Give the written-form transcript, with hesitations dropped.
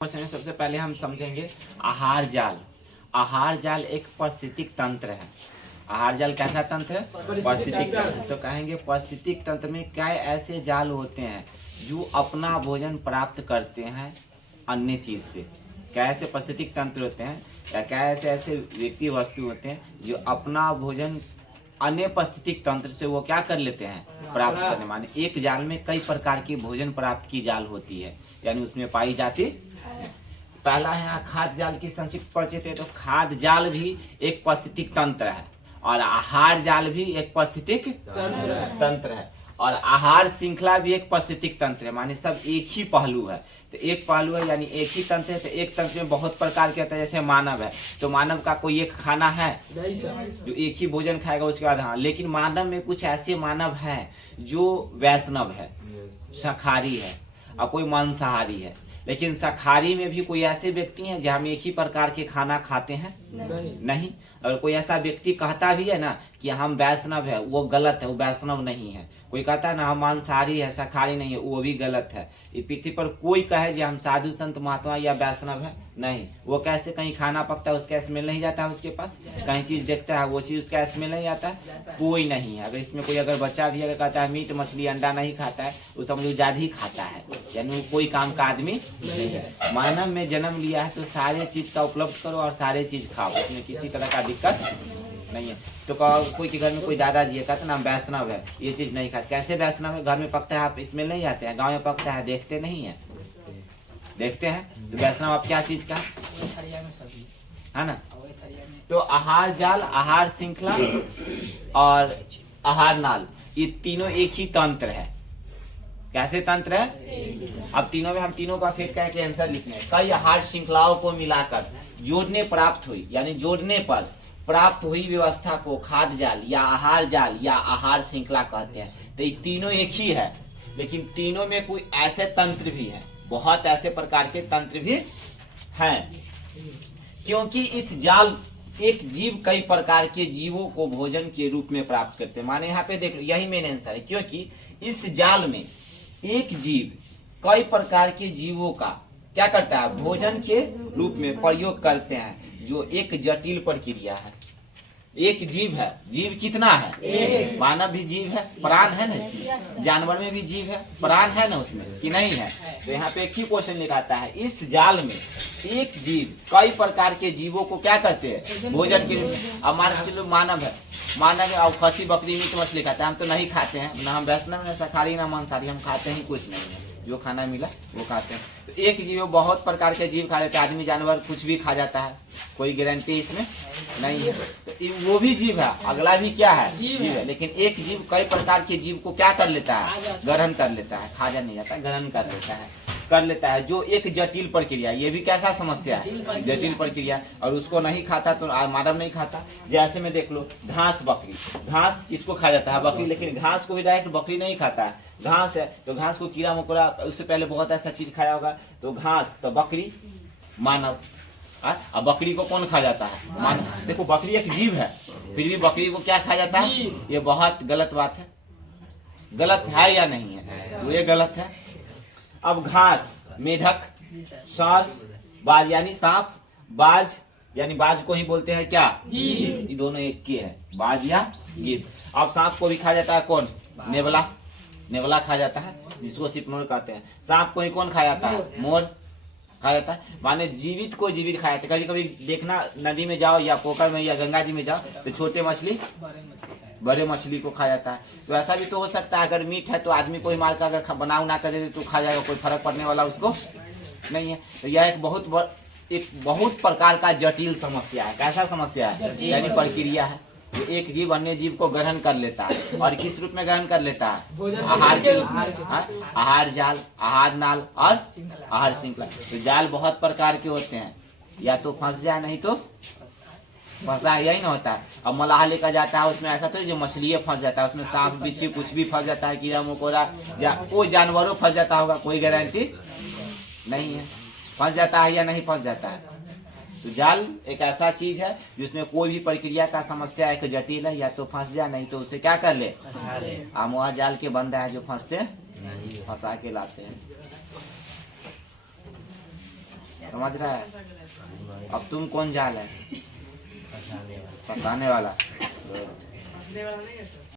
सबसे पहले हम समझेंगे आहार जाल। आहार जाल एक पारिस्थितिक तंत्र है। आहार जाल कैसा तंत्र है? पारिस्थितिक तंत्र। तो कहेंगे पारिस्थितिक तंत्र में क्या ऐसे जाल होते हैं जो अपना भोजन प्राप्त करते हैं अन्य चीज से। क्या ऐसे पारिस्थितिक तंत्र होते हैं या क्या ऐसे व्यक्ति वस्तु होते हैं जो अपना भोजन अन्य पारिस्थितिक तंत्र से वो क्या कर लेते हैं? प्राप्त करने। माने एक जाल में कई प्रकार की भोजन प्राप्त की जाल होती है, यानी उसमें पाई जाती। पहला है यहाँ खाद्य जाल की संक्षिप्त परिचय है। तो खाद्य जाल भी एक पारिस्थितिक तंत्र है और आहार जाल भी एक पारिस्थितिक तंत्र है और आहार श्रृंखला भी एक पारिस्थितिक तंत्र है। माने सब एक ही पहलू है। तो एक पहलू है यानी एक ही तंत्र है। तो एक तंत्र में बहुत प्रकार के होते हैं। जैसे मानव है तो मानव का कोई एक खाना है जो एक ही भोजन खाएगा उसके बाद। हाँ, लेकिन मानव में कुछ ऐसे मानव है जो वैष्णव है, शाकाहारी है और कोई मांसाहारी है। लेकिन शाकाहारी में भी कोई ऐसे व्यक्ति हैं जहाँ हम एक ही प्रकार के खाना खाते हैं? नहीं। और कोई ऐसा व्यक्ति कहता भी है ना कि हम वैष्णव है, वो गलत है, वो वैष्णव नहीं है। कोई कहता है ना हम मांसाहारी है, शाकाहारी नहीं है, वो भी गलत है। इस पृथ्वी पर कोई कहे कि हम साधु संत महात्मा या वैष्णव है, नहीं। वो कैसे कहीं खाना पकता है उसका स्मेल नहीं जाता है उसके पास, कहीं चीज देखता है वो चीज उसका स्मेल नहीं आता है, कोई नहीं है। अगर इसमें कोई अगर बच्चा भी अगर कहता है मीट मछली अंडा नहीं खाता है, वो समझो जादी खाता है, यानी वो कोई काम का आदमी नहीं है। मानव में जन्म लिया है तो सारे चीज का उपलब्ध करो और सारे चीज खाओ, उसमें किसी तरह का दिक्कत नहीं है। तो कोई के घर में कोई दादाजी है, कहते ना वैष्णव है, ये चीज नहीं खाते। कैसे वैष्णव है? घर में पकता है आप इसमें नहीं आते हैं, गाँव में पकता है देखते नहीं है, देखते हैं। तो वैष्णव आप क्या चीज का है ना? तो आहार जाल, आहार श्रृंखला और आहार नाल, ये तीनों एक ही तंत्र है। कैसे तंत्र है? अब तीनों में हम तीनों का फेट कह के आंसर लिखने हैं। कई आहार श्रृंखलाओं को मिलाकर जोड़ने प्राप्त हुई, यानी जोड़ने पर प्राप्त हुई व्यवस्था को खाद्य जाल या आहार जाल या आहार श्रृंखला कहते हैं। तो ये तीनों एक ही है, लेकिन तीनों में कोई ऐसे तंत्र भी है, बहुत ऐसे प्रकार के तंत्र भी हैं। क्योंकि इस जाल एक जीव कई प्रकार के जीवों को भोजन के रूप में प्राप्त करते हैं। माने यहाँ पे देख लो, यही मेन आंसर है। क्योंकि इस जाल में एक जीव कई प्रकार के जीवों का क्या करता है? भोजन के रूप में प्रयोग करते हैं, जो एक जटिल प्रक्रिया है। एक जीव है, जीव कितना है? मानव भी जीव है, प्राण है ना इसमें। जानवर में भी जीव है, प्राण है ना उसमें, कि नहीं है? तो यहाँ पे एक ही क्वेश्चन लिखाता है, इस जाल में एक जीव कई प्रकार के जीवों को क्या करते हैं? भोजन के रूप में। अब मान चलो मानव है, मानव है और खसी बकरी मीट मछली खाता है। हम तो नहीं खाते हैं, ना हम वैष्णव ना शाकाहारी ना मांसाहारी, हम खाते ही कुछ नहीं है, जो खाना मिला वो खाते हैं। तो एक जीव बहुत प्रकार के जीव खा लेते हैं, आदमी जानवर कुछ भी खा जाता है, कोई गारंटी इसमें नहीं है। तो वो भी जीव है, अगला भी क्या है? जीव है। लेकिन एक जीव कई प्रकार के जीव को क्या कर लेता है? ग्रहण कर लेता है, खा जा नहीं जाता, ग्रहण कर लेता है, जो एक जटिल प्रक्रिया। ये भी कैसा समस्या है? जटिल प्रक्रिया। और उसको नहीं खाता तो मानव नहीं खाता। जैसे में देख लो घास, बकरी, घास किसको खा जाता है? बकरी। लेकिन घास को भी डायरेक्ट बकरी नहीं खाता है, घास है तो घास को कीड़ा मकोड़ा उससे पहले बहुत ऐसा चीज खाया होगा। तो घास, तो बकरी, मानव। अब बकरी को कौन खा जाता है? मानव। देखो बकरी एक जीव है, फिर भी बकरी को क्या खा जाता है? ये बहुत गलत बात है। गलत है या नहीं है? ये गलत है। अब घास, मेढक, सार, बाज यानी सांप, बाज यानी बाज को ही बोलते हैं क्या? ये दोनों एक के है, बाज या गीत। अब सांप को भी खा जाता है कौन? नेवला। नेवला खा जाता है, जिसको सिपनोर कहते हैं। सांप को ही कौन खा जाता है? मोर खा जाता है। माने जीवित को जीवित खा जाता है। कभी कभी देखना नदी में जाओ या पोखर में या गंगा जी में जाओ तो छोटे मछली बड़े मछली को खा जाता है। तो ऐसा भी तो हो सकता है, अगर मीट है तो आदमी को ही मार कर अगर बना उना कर दे तो खा जाएगा, कोई फर्क पड़ने वाला उसको नहीं है। तो यह एक बहुत प्रकार का जटिल समस्या है। कैसा समस्या है? यानी प्रक्रिया है। जो एक जीव अन्य जीव को ग्रहण कर लेता है, और किस रूप में ग्रहण कर लेता है? आहार के रूप में। आहार जाल, आहार नाल और आहार श्रृंखला। तो जाल बहुत प्रकार के होते हैं, या तो फंस जाए नहीं तो फंसा, यही ना होता है। अब मलाह लेकर जाता है, उसमें ऐसा तो जो मछली फंस जाता है, उसमें सांप बिच्छू कुछ भी फंस जाता है, कीड़ा मकोड़ा कोई जानवरों फंस जाता होगा, कोई गारंटी नहीं है फंस जाता है या नहीं फंस जाता है। तो जाल एक ऐसा चीज है जिसमें कोई भी प्रक्रिया का समस्या एक जटिल है, या तो फंस जाए नहीं तो उसे क्या कर ले? वह जाल के बंदा है जो फंसते फंसा के लाते हैं। समझ रहा है? अब तुम कौन जाल है? फंसाने वाला।